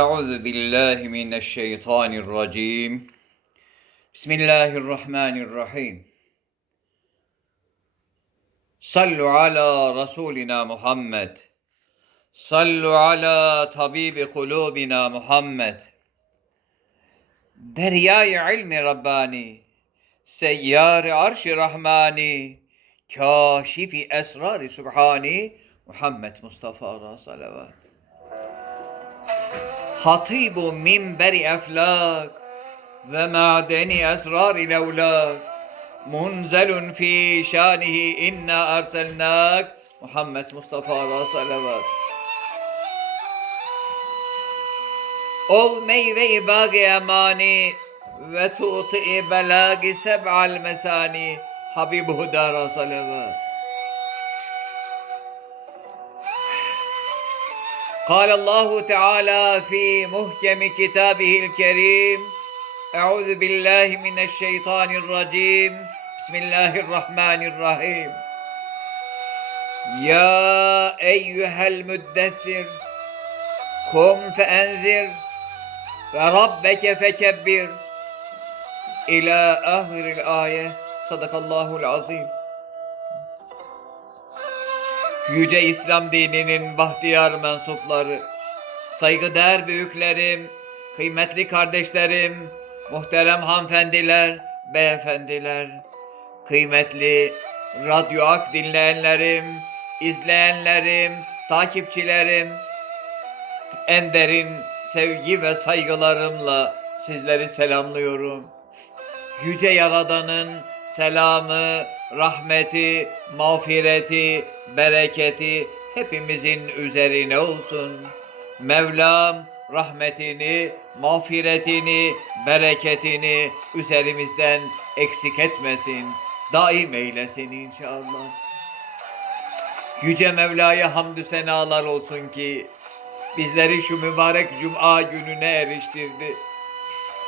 أعوذ بالله من الشيطان الرجيم بسم الله الرحمن الرحيم صلوا على رسولنا محمد صلوا على طبيب قلوبنا محمد deryai ilmi Rabbani, seyyar arş-ı Rahmani, kâşifi esrar-ı Sübhani, Muhammed Mustafa'ra salavat. خطيب منبر أفلاك ومعدن أسرار لولاك. منزل في شانه إنا أرسلناك. محمد مصطفى صلوات. Ol meyve-i bagi emani ve tuti-i belagi seb'al mesani Habib Hudara salavat. قال الله تعالى في محكم كتابه الكريم أعوذ بالله من الشيطان الرجيم بسم الله الرحمن الرحيم يا أيها المدثر قم فأنذر وربك فكبر إلى آخر الآية صدق الله العظيم Yüce İslam dininin bahtiyar mensupları, saygıdeğer büyüklerim, kıymetli kardeşlerim, muhterem hanımefendiler, beyefendiler, kıymetli radyo ak dinleyenlerim, izleyenlerim, takipçilerim, en derin sevgi ve saygılarımla sizleri selamlıyorum. Yüce Yaradan'ın selamı, rahmeti, mağfireti, bereketi hepimizin üzerine olsun. Mevlam rahmetini, mağfiretini, bereketini üzerimizden eksik etmesin. Daim eylesin inşallah. Yüce Mevla'ya hamdü senalar olsun ki bizleri şu mübarek cuma gününe eriştirdi.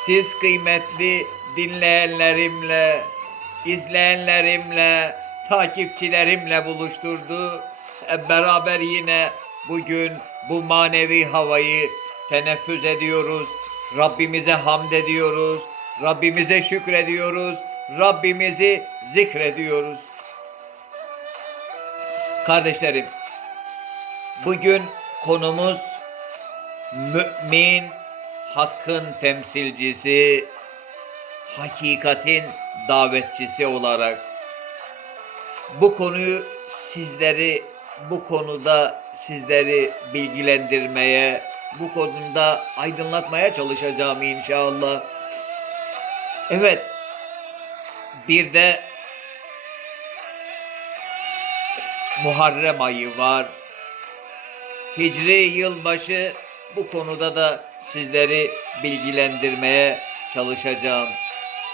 Siz kıymetli dinleyenlerimle, izleyenlerimle, takipçilerimle buluşturdu. Hep beraber yine bugün bu manevi havayı teneffüs ediyoruz. Rabbimize hamd ediyoruz. Rabbimize şükrediyoruz. Rabbimizi zikrediyoruz. Kardeşlerim, bugün konumuz mümin hakkın temsilcisi, hakikatin davetçisi olarak bu konuyu sizleri bu konuda sizleri bilgilendirmeye, bu konuda aydınlatmaya çalışacağım inşallah. Evet, bir de Muharrem ayı var. Hicri yılbaşı bu konuda da sizleri bilgilendirmeye çalışacağım.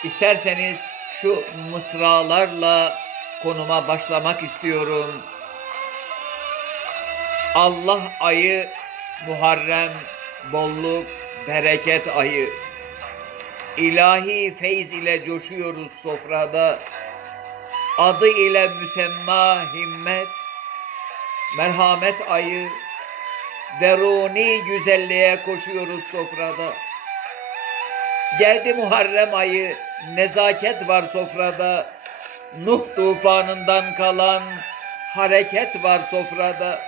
İsterseniz şu mısralarla konuma başlamak istiyorum. Allah ayı Muharrem, bolluk, bereket ayı. İlahi feyz ile coşuyoruz sofrada. Adı ile müsemma himmet, merhamet ayı, deruni güzelliğe koşuyoruz sofrada. Geldi Muharrem ayı, nezaket var sofrada. Nuh tufanından kalan hareket var sofrada.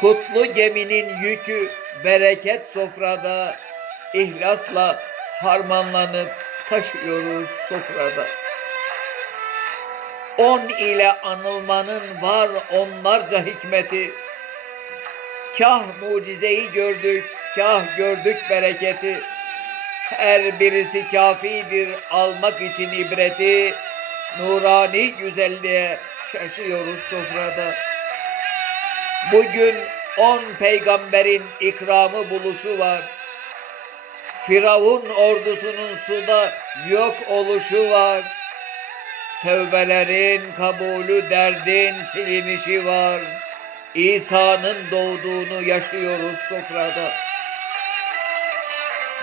Kutlu geminin yükü bereket sofrada. İhlasla harmanlanıp taşıyoruz sofrada. On ile anılmanın var onlarca hikmeti. Kah mucizeyi gördük, kah gördük bereketi. Her birisi kafidir almak için ibreti. Nurani güzelliğe şaşıyoruz sofrada. Bugün on peygamberin ikramı buluşu var. Firavun ordusunun suda yok oluşu var. Tövbelerin kabulü derdin silinişi var. İsa'nın doğduğunu yaşıyoruz sofrada.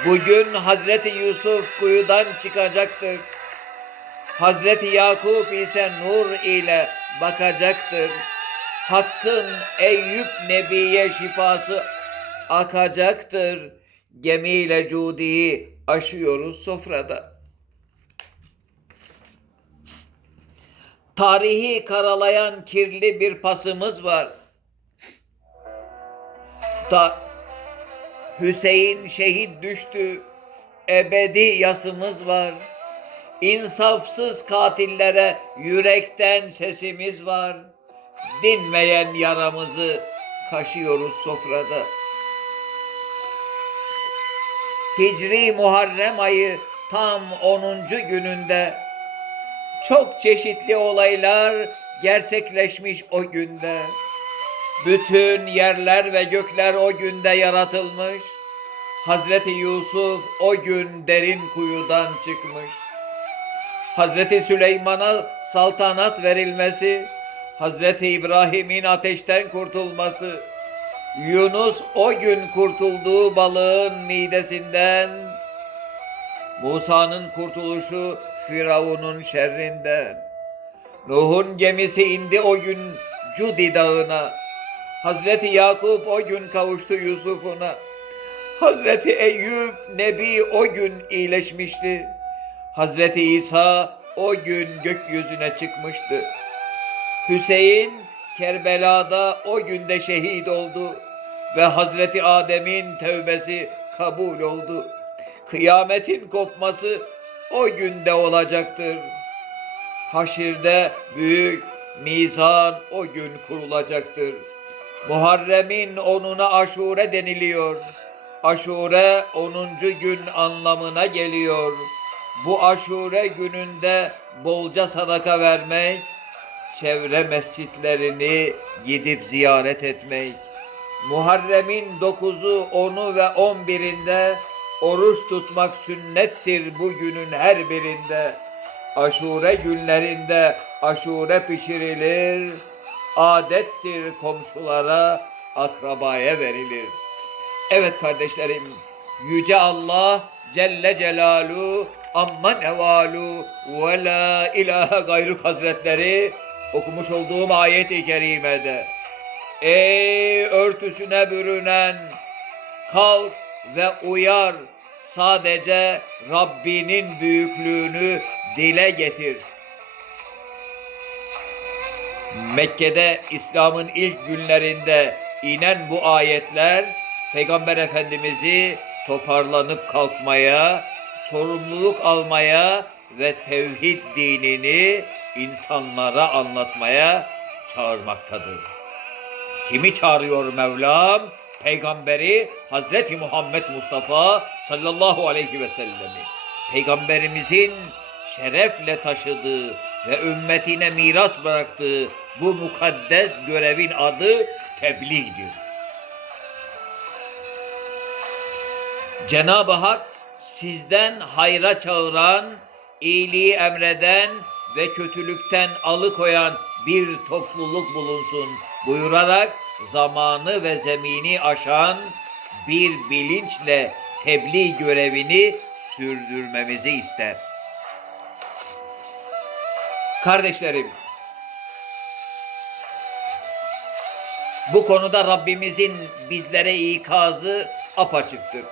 Bugün Hazreti Yusuf kuyudan çıkacaktır. Hazreti Yakup ise nur ile bakacaktır. Hakkın Eyüp Nebi'ye şifası akacaktır. Gemiyle cudiyi aşıyoruz sofrada. Tarihi karalayan kirli bir pasımız var. Ta Hüseyin şehit düştü. Ebedi yasımız var. İnsafsız katillere yürekten sesimiz var. Dinmeyen yaramızı kaşıyoruz sofrada. Hicri Muharrem ayı tam 10. gününde çok çeşitli olaylar gerçekleşmiş o günde. Bütün yerler ve gökler o günde yaratılmış. Hazreti Yusuf o gün derin kuyudan çıkmış. Hazreti Süleyman'a saltanat verilmesi, Hazreti İbrahim'in ateşten kurtulması, Yunus o gün kurtulduğu balığın midesinden, Musa'nın kurtuluşu Firavun'un şerrinden, Nuh'un gemisi indi o gün Cudi dağına, Hazreti Yakup o gün kavuştu Yusuf'una, Hazreti Eyüp Nebi o gün iyileşmişti. Hazreti İsa o gün gökyüzüne çıkmıştı. Hüseyin Kerbela'da o günde şehit oldu ve Hazreti Adem'in tövbesi kabul oldu. Kıyametin kopması o günde olacaktır. Haşirde büyük mizan o gün kurulacaktır. Muharrem'in onuna aşure deniliyor. Aşure 10. gün anlamına geliyor. Bu aşure gününde bolca sadaka vermek, çevre mescitlerini gidip ziyaret etmek. Muharrem'in 9'u, 10'u ve 11'inde oruç tutmak sünnettir bu günün her birinde. Aşure günlerinde aşure pişirilir, adettir komşulara, akrabaya verilir. Evet kardeşlerim, Yüce Allah Celle Celalu Amma Nevalu ve La İlahe Gayruk Hazretleri okumuş olduğum ayet-i kerimede Ey örtüsüne bürünen kalk ve uyar sadece Rabbinin büyüklüğünü dile getir. Mekke'de İslam'ın ilk günlerinde inen bu ayetler Peygamber Efendimiz'i toparlanıp kalkmaya, sorumluluk almaya ve tevhid dinini insanlara anlatmaya çağırmaktadır. Kimi çağırıyor Mevlam? Peygamberi Hazreti Muhammed Mustafa sallallahu aleyhi ve sellemi. Peygamberimizin şerefle taşıdığı ve ümmetine miras bıraktığı bu mukaddes görevin adı tebliğdir. Cenab-ı Hak sizden hayra çağıran, iyiliği emreden ve kötülükten alıkoyan bir topluluk bulunsun buyurarak zamanı ve zemini aşan bir bilinçle tebliğ görevini sürdürmemizi ister. Kardeşlerim, bu konuda Rabbimizin bizlere ikazı apaçıktır.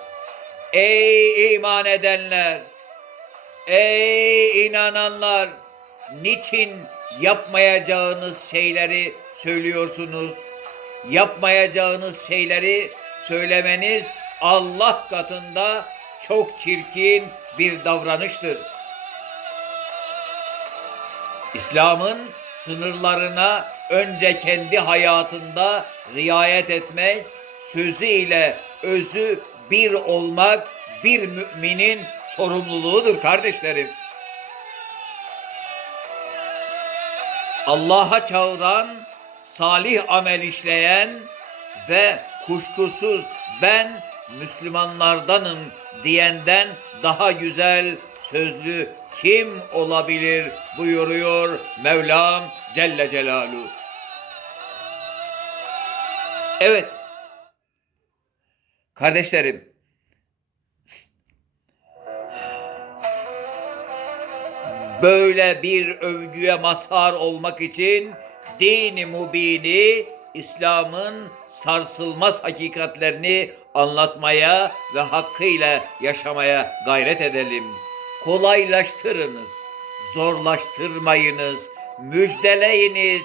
Ey iman edenler! Ey inananlar! Niçin yapmayacağınız şeyleri söylüyorsunuz? Yapmayacağınız şeyleri söylemeniz Allah katında çok çirkin bir davranıştır. İslam'ın sınırlarına önce kendi hayatında riayet etmek, sözü ile özü bir olmak bir müminin sorumluluğudur kardeşlerim. Allah'a çağıran, salih amel işleyen ve kuşkusuz ben Müslümanlardanım diyenden daha güzel sözlü kim olabilir buyuruyor Mevlam Celle Celaluhu. Evet. Kardeşlerim. Böyle bir övgüye mazhar olmak için dini mubini İslam'ın sarsılmaz hakikatlerini anlatmaya ve hakkıyla yaşamaya gayret edelim. Kolaylaştırınız, zorlaştırmayınız, müjdeleyiniz,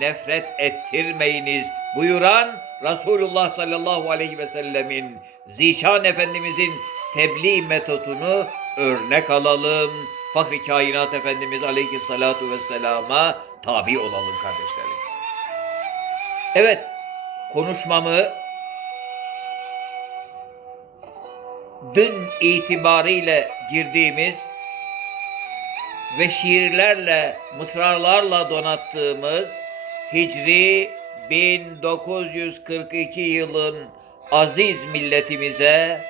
nefret ettirmeyiniz buyuran Resulullah sallallahu aleyhi ve sellemin Zişan Efendimizin tebliğ metodunu örnek alalım. Fakri Kainat Efendimiz aleyhissalatu vesselama tabi olalım kardeşlerim. Evet, konuşmamı dün itibariyle girdiğimiz ve şiirlerle, mısralarla donattığımız Hicri 1942 yılın aziz milletimize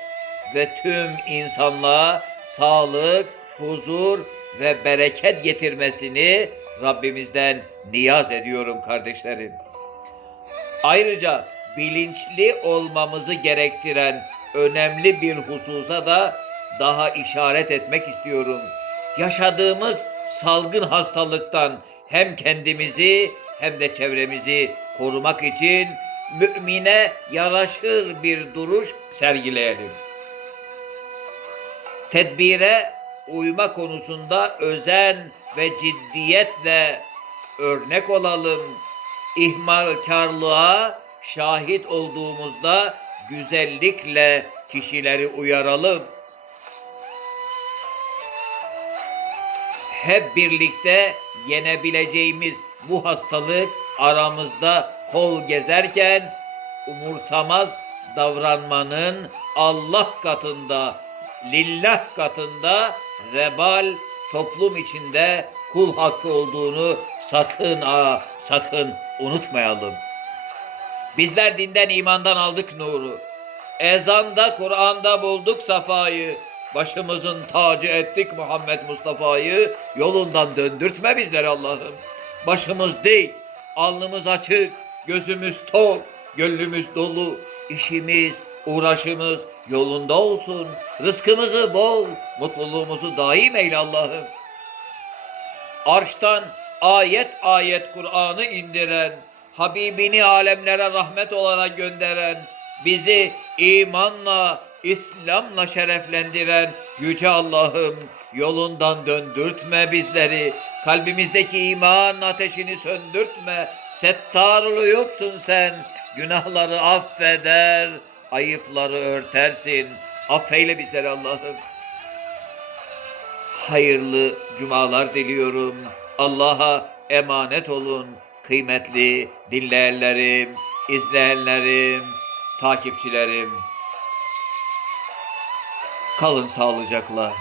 ve tüm insanlığa sağlık, huzur ve bereket getirmesini Rabbimizden niyaz ediyorum kardeşlerim. Ayrıca bilinçli olmamızı gerektiren önemli bir hususa da daha işaret etmek istiyorum. Yaşadığımız salgın hastalıktan hem kendimizi hem de çevremizi korumak için mümine yaraşır bir duruş sergileyelim. Tedbire uyma konusunda özen ve ciddiyetle örnek olalım. İhmalkarlığa şahit olduğumuzda güzellikle kişileri uyaralım. Hep birlikte yenebileceğimiz bu hastalık aramızda kol gezerken umursamaz davranmanın Allah katında, lillah katında vebal toplum içinde kul hakkı olduğunu sakın ha sakın unutmayalım. Bizler dinden imandan aldık nuru. Ezanda Kur'an'da bulduk safayı. Başımızın tacı ettik Muhammed Mustafa'yı. Yolundan döndürtme bizleri Allah'ım. Başımız değil, alnımız açık, gözümüz tok, gönlümüz dolu, işimiz, uğraşımız yolunda olsun. Rızkımızı bol, mutluluğumuzu daim eyle Allah'ım. Arştan ayet ayet Kur'an'ı indiren, Habibini alemlere rahmet olarak gönderen, bizi imanla, İslam'la şereflendiren Yüce Allah'ım yolundan döndürtme bizleri. Kalbimizdeki iman ateşini söndürtme. Settarlı yoksun sen. Günahları affeder, ayıpları örtersin. Affeyle bizleri Allah'ım hayırlı cumalar diliyorum. Allah'a emanet olun kıymetli dinleyenlerim, izleyenlerim, takipçilerim. Kalın sağlıcakla.